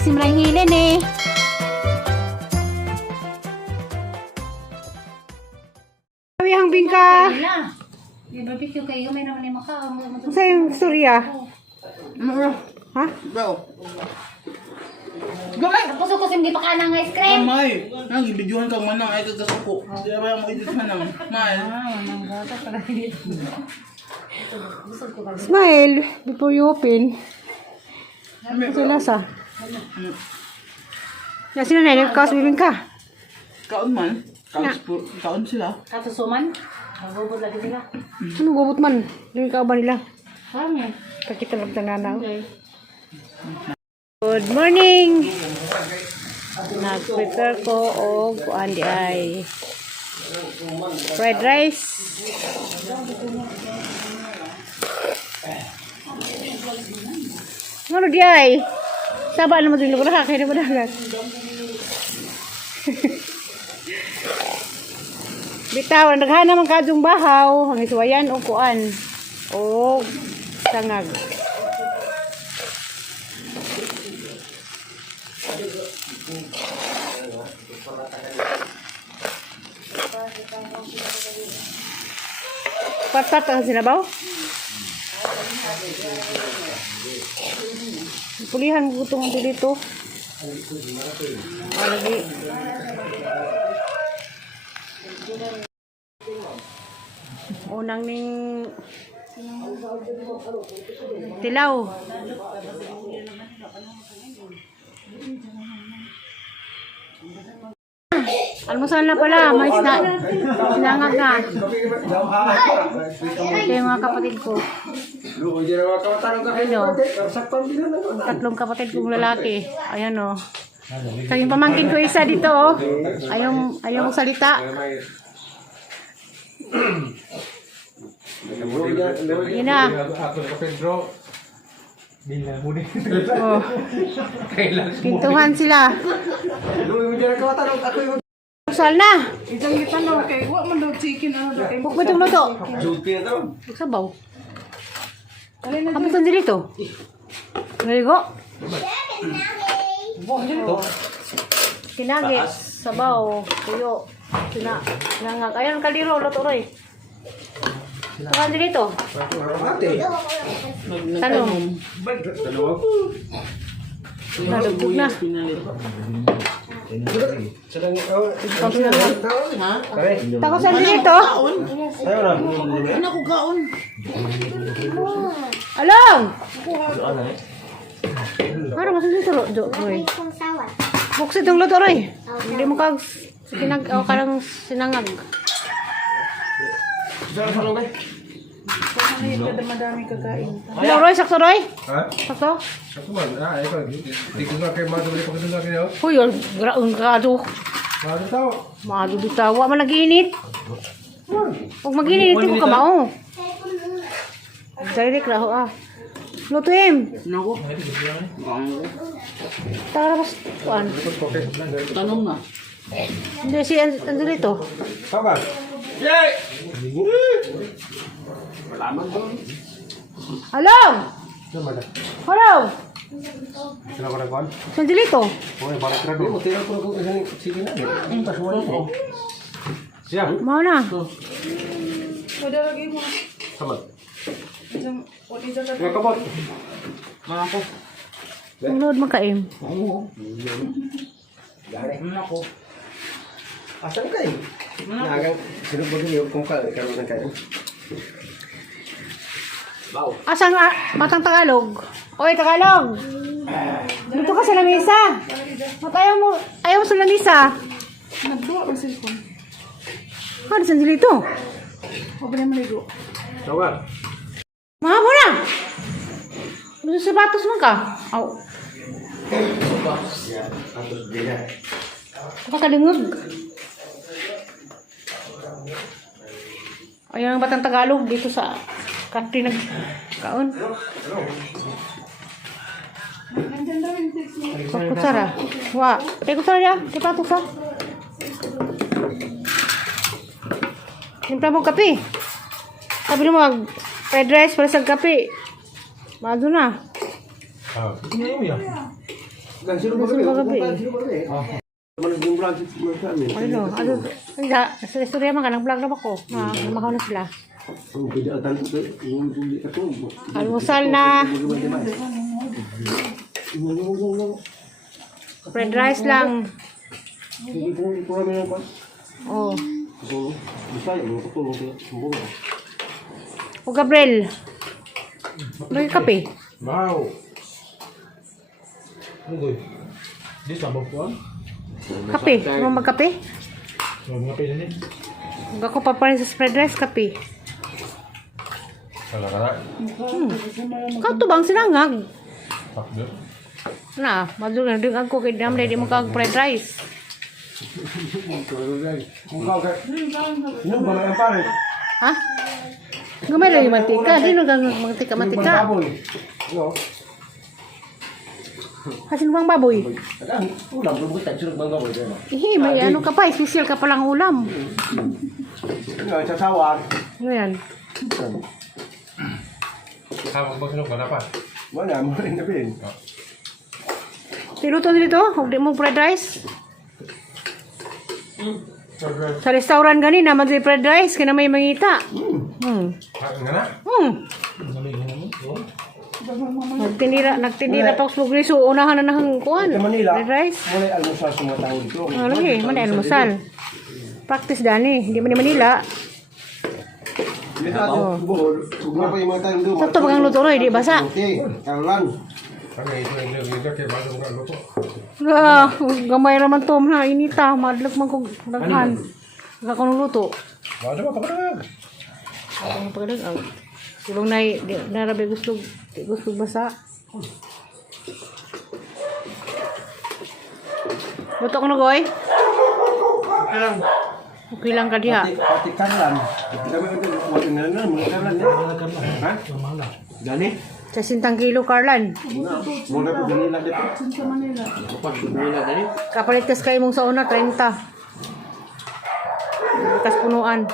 guys, simrang hilin eh. Sabi ang bingka. Di barbecue kayo, may naman yung maka. Sa yung surya. Ha? Gamay! Puso ko hindi pa ka ng ice cream. May, nag-ibidyohan kang manang ay kagasuko. Di ba yung edit manang? May. Smile before you open. Kasi lasa. Ya sila na, nagkaos bibingka. Kaon man. Kaon sila. Katusuman? Nagubod lagi nila. Ano gubot man? Hindi ka ba nila? Kami. Kakita lang tananaw. Good morning! Nag-prepare ko og kuan di ay fried rice. Ano di ay? Saba naman din ko nakakain na madagat. Bitaw, naghana man kadung bahaw, ang iswayan o kuan o sangag. Patat ang sinabaw. Pulihan mo itong dito. Lagi. Unang ning tilaw. Almusal na pala, may sinangag na. Ito yung mga kapatid ko. Ano? Tatlong kapatid kong lalaki. Ayan o. So yung pamangkin ko isa dito o. Ayaw mong salita. Yun na. Oh. Pintuhan sila. Sal na. Isang gitanong kay wa man daw chicken ano daw kay. Bukod yung luto. Sabaw. Apa sandiri to? Naligo? Kinagi. Sabaw. Tuyo. Sinangag. Ayan kaliro. Luto rin. Tukan dito. Talong. Nadugtog na. Tako saan dito? Ano ko kaon? Along! Ano mas dito ro? Buksit yung luto rin. Hindi mo kag karang sinangag. Madami kakain. Hello Roy, sakto Roy? Ha? Sakto? Ako man, ikaw, hindi ko nga kayo maduli pa kasi nga kayo. Huy, graun kado. Ano tao? Madudutawa man nag-init. Huwag mag-init, hindi mo kamao. Direct raho ah. Lutuim. Nako. Tara mas kuan. Tanong na. Hindi si Andrito. Sabar. Yay! Along! Hello! Sila ko nagkuhan? Si Andrito. Okay, balik na doon. Tira ko na kung sige na. Pasuwan ko. Siya. Mau na. Madalagay mo. Sabar. Isang isa ka. Nga kabot. Mga ko. Unod makaim. Nako. Asan kayo? Nagang sinubod niyo kung karoon ng kayo. Asang matang Tagalog? Oy, Tagalog! Dito ka sa lamesa. Ayaw mo sa lamesa. Nagduwa ang cellphone. Ano sa Andrito? O ba naman ligo? Sabar. Mga mo na! Ano sa sapatos mo ka? Aw. Kakalingog. Ayan ang batang Tagalog dito sa country nagkaon. Kutsara. Wa. Kaya kutsara niya. Kaya patok sa. Timpla mo kape. Sabi mo mag fried rice para sa kape. Mado na. Ah, ini ya. Sino ba gabi? Mana yung vlog sa amin? Ano? Sa istorya man ka, nag-vlog na ako. Namahaw na sila. Ang kidatan ko, yung publik ako. Almusal na. Fried rice lang. Hindi ko namin ang pan. Oh. Bisa yung tutulong ko. O Gabriel. Lagi kape. Wow. Unggoy. Di sabog ko. Kape. Mau magkape? Mga pila ni. Huwag ako paparin sa fried rice, kape. Kala-kala. Kato bang sinangag? Takdo. Na, madul na din ako kay Damlay di mo kag fried rice. Sino ba ang pare? Ha? Gamay lang yung mantika. Di nung mantika. Hasin bang baboy? Ulam belum kita suruh bangga boleh. Ihi, may ano ka pa, special ka palang ulam. Enggak bisa sawar. Ano yan? Habang bagsunod ka na pa. Mana mau ini pin. Tiluto dito? Huwag di mo fried rice? Sa restaurant gani naman di fried rice, kaya may mangita. Nga na? Nagtindira pa sa griso, unahan na nang kuhan. Sa Manila, Fried rice. mulai almusal semua tahun itu. Lagi, mana almusal. Practice dani, hindi man ni Manila. Kita beberapa yang matang dulu. Sakto bagang luto ro, di basa. Oke, kalan. Kaya ito yung liga kaya bago nga luto. Gamay raman to na inita, madlok man kog daghan. Ga ko luto. Wala ba kapag Ang pagdag ang tulong na rabi gusto basa. Luto ko na goy. Okay lang ka diha. Pati kalan. Kami udah buat ngalan, mulai kalan ya. Hah? Gani? Sa sintang kilo Karlan. Mulai po Manila dito. Kapag Manila gani? Kapalit kas kay mong sa una 30. Kas punuan.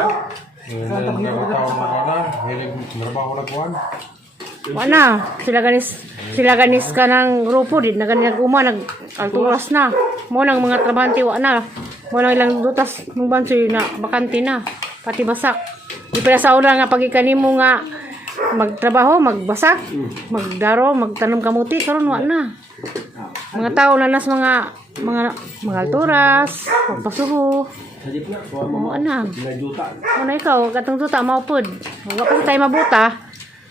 Ha? yung tao mo ka na, hilig trabaho na kuhan. Wala. Sila ganis ka ng grupo din. Nag-uma, nag-alturas na. Mo nang mga trabahante, wala na. Mo nang ilang dutas ng bansoy na bakante na. Pati basak. Di pala sa una nga pagikani mo nga magtrabaho, magbasak, magdaro, magtanom kamuti, karon wa na. Mga tao na nas mga alturas, magpasuho. Sajip na. Mo ana. 9 juta. Mo na ikaw katong tuta mao pod. Wa pa tayo mabuta.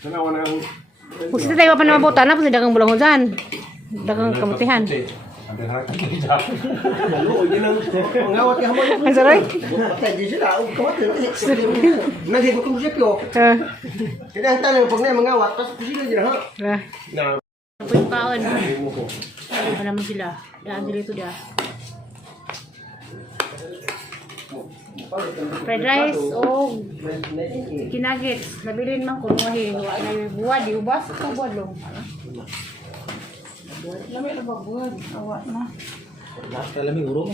Sana wala ang Kung sila tayo pa na mabuta na, pwede dagang bulangon dyan. Dagang kamutihan. Ambil harap kita. Lalo, yun ang mangawat ka hamon. Ang saray? Patay din sila. Kawat yun. Naghigot ko siya pyo. Kaya ang tanong, pag na mangawat, tapos kusila dyan ha. Na. Ako yung kaon. Ano ba naman sila? Daan dito dia. Fried rice o kinagit. Nabilin man ko ngayon. Buwad, iubas. Ito buwad lang. Lami na ba buwad? Awat na. Kalami urong.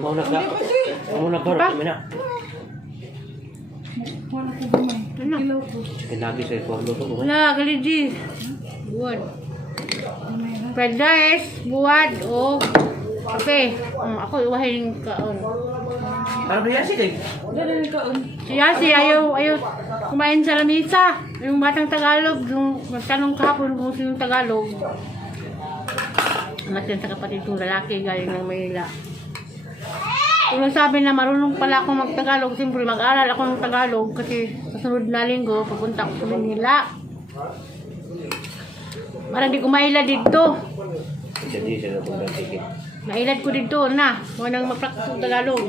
Mau nak tak? Mau nak korok mana? Ano? Kinabi sa kwarto to. Wala, galidi. Buwad. Fried rice, buwad o kape. Ako iwahin kaon. Ano ba yan si Kay? Si ayaw kumain sa lamisa. Yung batang Tagalog, yung magtanong kahapon kung sino Tagalog. Mas yan sa kapatid kong lalaki galing ng Maynila. Kung sabi na marunong pala akong mag-Tagalog, siyempre mag-aral ako ng Tagalog kasi sa sunod na linggo, papunta ako sa Maynila. Parang di ko maila dito. Jadi saya nak tiket. Nailad ko dito na. Huwag nang mag-practice ng Tagalog.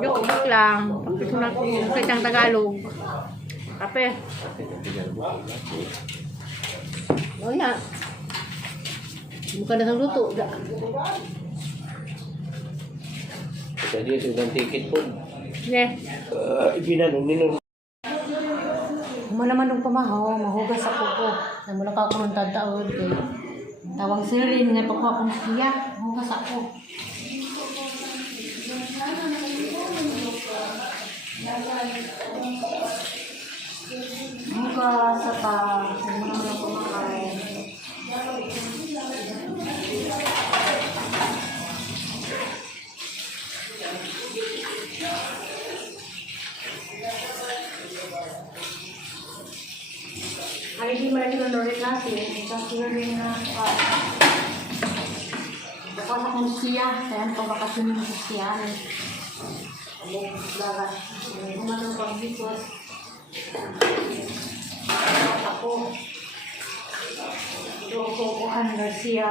Joke lang. Practice mo na kahit ang Tagalog. Kape. Wala. Bukan datang luto. Jadi sudah tiket pun. Yeah. Ibinanong ninong. Naman ng pamahaw, mahugas ako ko. Namula ka ako ng tataod. Tawang sirin, nga pa ko akong siya. Mahugas ako. Hugas sa pa. Namula ng pamahaw. Ay, di mo lagi ng klase. Kasi rin na bukas akong siya. Kaya ang pagkakasyon ng siya. Laga. Kumatang pag-bikos. Ako. Kukuhan na siya.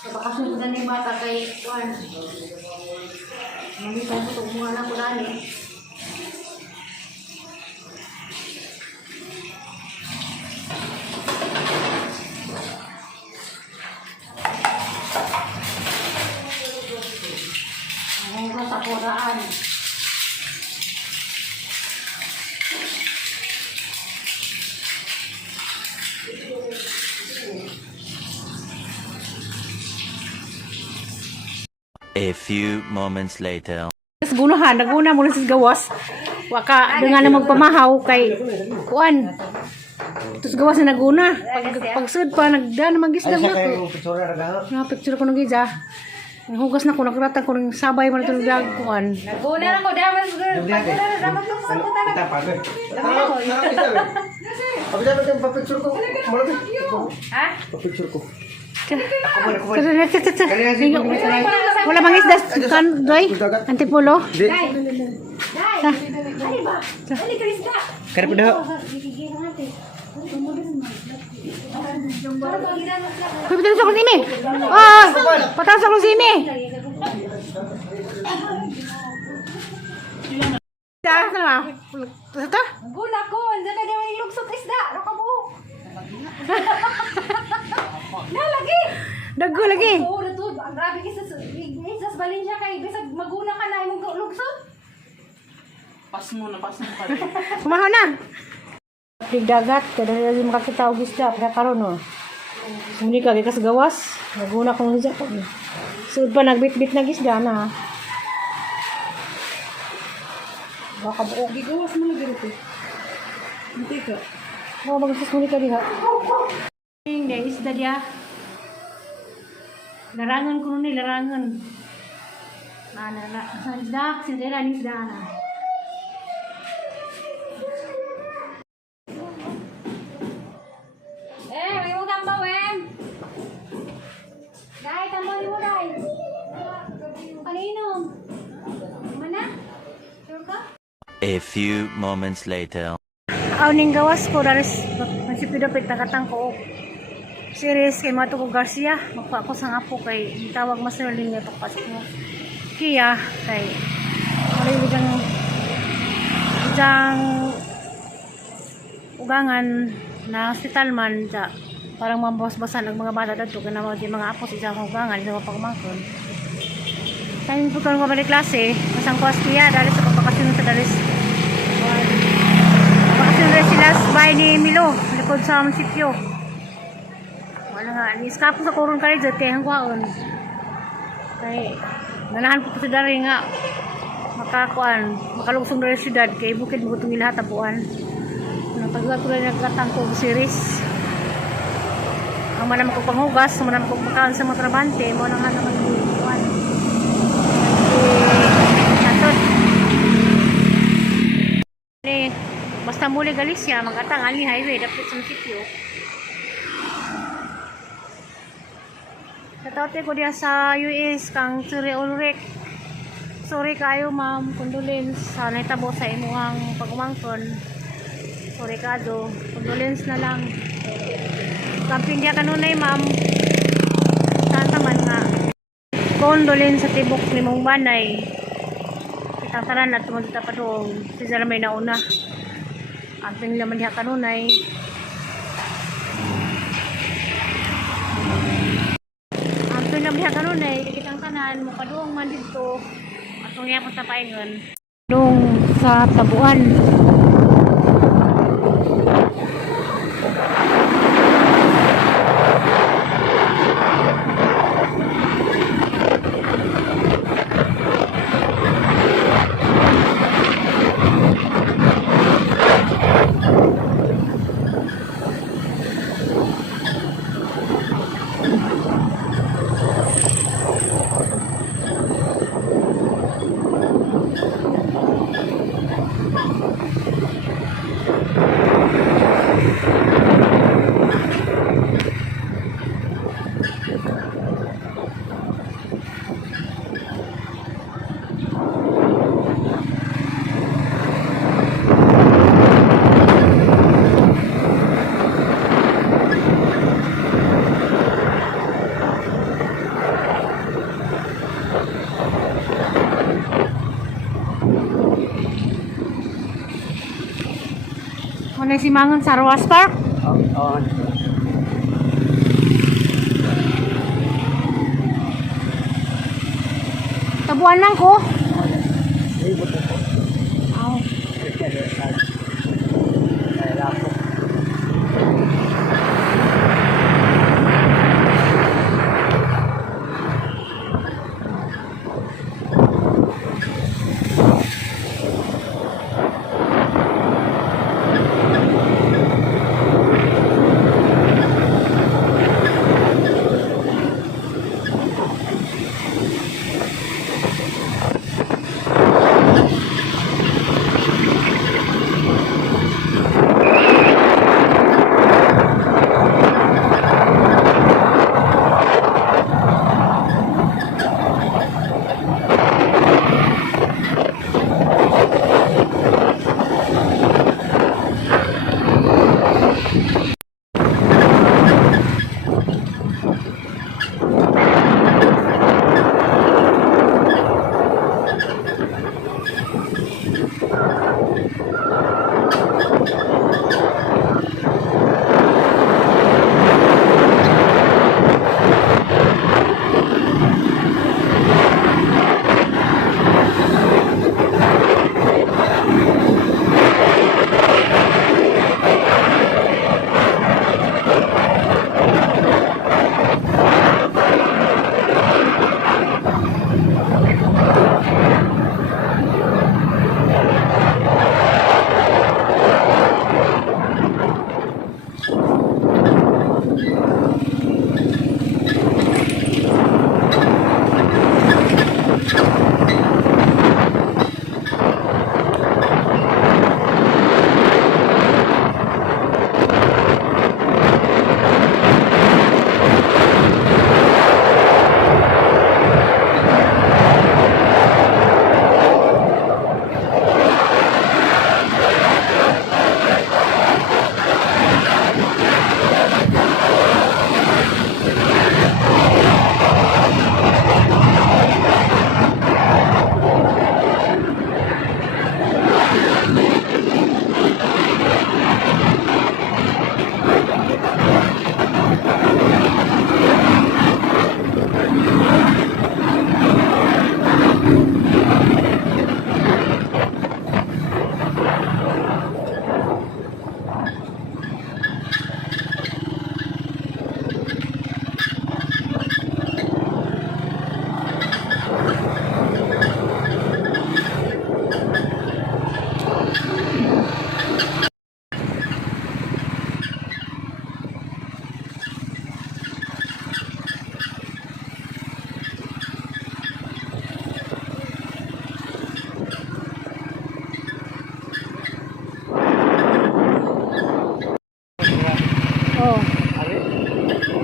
Kapag na ni bata kay Juan. Hindi tayo ito mga anak ko dali. Ang kasakuraan. A few moments later. Sa gunahan, naguna mula sa gawas. Waka, dengan na magpamahaw kay Juan. Tapos gawas na naguna. Pagsud pa, nagda na mag-isdam na ko. Picture ko ng giza. Hugas na ko, nagratang ko ng sabay man ito nagdag Juan. Naguna na ko, damas ko. Naguna na, damas ko. Kita pagod. Ako dapat yung papicture ko. Malapit. Ha? Papicture ko. Wala bang isda kan doy? Antipulo? Di. Dai. Dai ba? Dali ka isda. Karap daw. Kuy betul sa sini. Ah, patang sa sini. Dah sana. Tata? Guna ko, andiyan ka naman ilugsot isda. Ano ka mo? Nalagi. Dago lagi. Oo, ito. Ang grabe kasi sa Valencia kay bisag maguna ka na imong lugsot. Pas mo pa rin. Kumahaw na. Di dagat kada dili makakita og isda para karon no. Muni ka gikas gawas. Naguna ko ng isda ko. Sud pa nagbit-bit na isda na. Baka buo gigawas mo lagi rito. Hindi ka. Oh, magsis muni ka diha. Ning dai isda dia. Larangan ko ni larangan. Na. Sa isda, sindera ni isda na. May mo tambaw Dai, tambaw mo dai. Kanino? Mana? Sure ka? A few moments later. Aw ning gawas ko daris mansipidapit nakatang ko. Series kay Mato ko Garcia, magpa ako sa apo kay tawag mas naling nga pagpasok mo. Kaya kay maliligang isang ugangan na hospital man sa parang mambas-basan ang mga bata dito kana mga apo sa isang ugangan sa pagmangkon. Kaya po kung mabalik klase, masang kuwas kaya dahil sa pagpakasyon sa dalis. Pagpakasyon rin sila sa bahay ni Milo, likod sa munisipyo. Wala nga, ni-escapo sa koron kaya dyan, kaya hangkwaon. Kaya, ganahan po sa dari nga, makalugsong dari syudad, kaya bukid mo itong ilahat abuan. Nagpaglag ko rin nagkatang ko series. Ang manam ko panghugas, ang manam ko makaon sa mga trabante, mo nang naman buwan. Basta muli Galicia, mag-atang ani highway, dapat sa munisipyo. Nataote ko diya sa US kang Suri Ulrich. Sorry kayo ma'am, condolence sa naitabo sa imuhang pagumangkon. Sorry kado, condolence na lang. Kamping diya kanunay ma'am. Tataman nga. Condolence sa tibok ni mong banay. Kitang taran at tumadita pa doon. Si Zara may nauna. Amping naman diya kanunay. Nabliha kanon ay kitang tanan mo kaduong man dito atong yapon ta paingon dong sa tabuan. simangan sa Roas Park. Oo. Tabuan lang ko. Aw. Oh.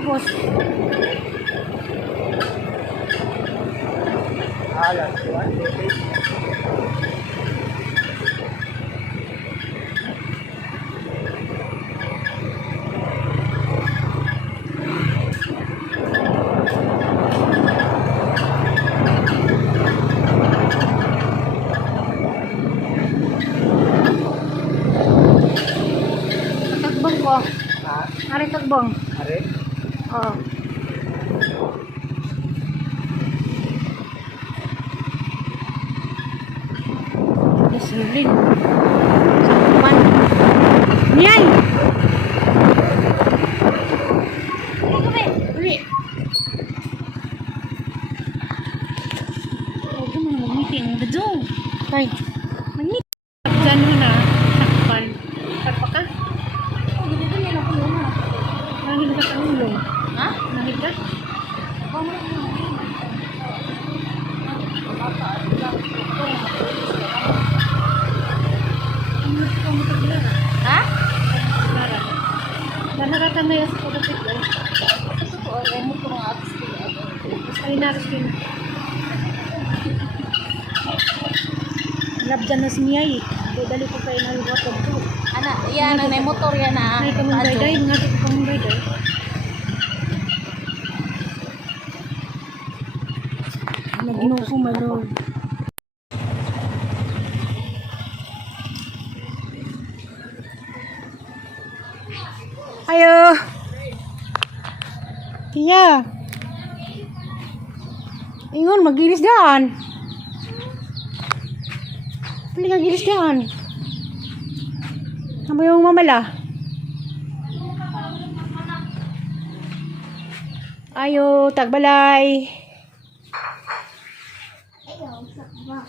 Tapos, tagbang ko. Ari tagbang. Are? Oo. Isulin. Man. Niyay! Uli. Huwag mo na mag-meeting. Badong. Kay. Mag-meeting. Diyan mo na. Takpan. Takpa ka? Dito nila ko muna. Nahig ka sa ulo. Ha? Nahig ka? Ha? Nanakatan na yan sa pagkakit ko. Ito ko, ay mo ko mga atis ko. Ay naris ko yun. Labdan na si Miyay. Dali ko kayo na yung water ko. Ana, yan, ang motor yan na. Ay, kamang day-day. Mga ito kamang day-day. Nag-inupo, my lord. Ayo. Iya. Ingon, magilis daan. Pili ka gilis daan. Ano yung mamala? Ayo, tagbalay. Ayaw, sakba.